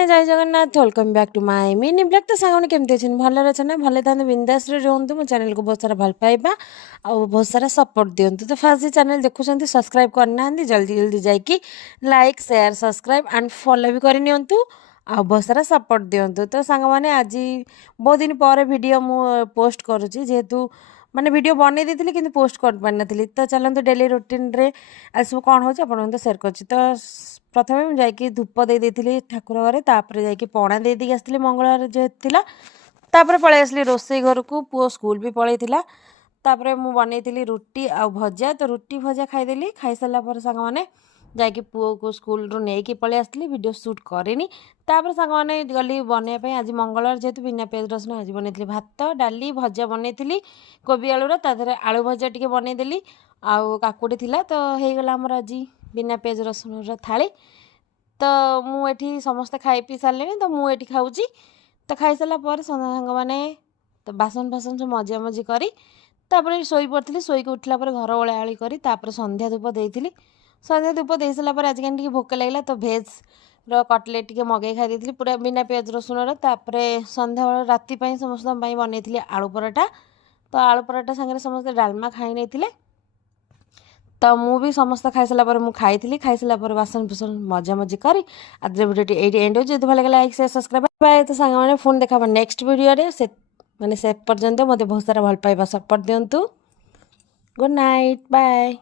साଙ୍ଗमाने जय Jagannath welcome back to my mini blog. तो साଙ୍ଗमाने केमती अच्छे भले अच्छे ना भले था बिंदास रुहतु। मो चैनल को बहुत सारा भल पाइबा और बहुत सारा सपोर्ट दिंतु। तो फास्ट चैनल देखुं सब्सक्राइब करना जल्दी जल्दी जाकि like share subscribe and follow भी करनी आ बहुत सारा सपोर्ट दिंतु। तो साଙ୍ଗमाने आज बहुत दिन पर वीडियो मु पोस्ट करुच्ची जेहेतु माने वीडियो बनै देती कि पोस्ट कर पारि नी। तो चलते डेली रुटीन रे आज सब कौन हो आप सेयार कर। तो प्रथम मुझे जा धूप दे देती ठाकुर घरे तापर जा पणा दे दी आसती मंगलवार जेहेतु तापर पलि आसली रोसे घर को पुओ स्कूल भी पलैला। तापर मु बनई रुटी आ भजा। तो रुटी भजा खाईदेली खाई सारापर सांग मैंने जाकि पुओ को स्कूल रू नहीं पलि आसली वीडियो शूट करेनी। तापर सांग मैंने गली बनवाई आज मंगलवार जेहेतु बिना पियाज रसुण आज बनई भात डाली भजा बनई कोबी आलूर तादेह आलू भजा टी बनईदेली आउ काकुड़ी थिला। तो होगला आमर आज बिना पियाज रसुण थाली। तो मुझे समस्ते खाई पी सारे तो मुझे खाऊँ। तो खाई सारापर सांग मैंने तो बासन फासन सब मजा मजी करी तापर शोई पड़ी शोक उठला घर ओलाओली करी तापर संध्या धूप देती। संध्या धूप दे सारापर आज कहीं भोक लगे तो भेज कटलेट टी मगे खाई पूरा बिना पियाज रसुण। तापर संध्या राति समस्त बनई आलू पराठा। तो आलू पराठा सांगे समस्त डालमा खाई नहीं। तो मु भी समस्त खाई सारापर मुझे खाई सारापर बासन फुसन मजा मजी करी आज वीडियो ये एंड हो। भले लाइक शेयर सब्सक्राइब बाय। तो सांग मैंने फोन देखा नेक्स्ट वीडियो से माने से पर्यंत मत बहुत सारा भल पाइबा सपोर्ट दिंतु। Good night bye.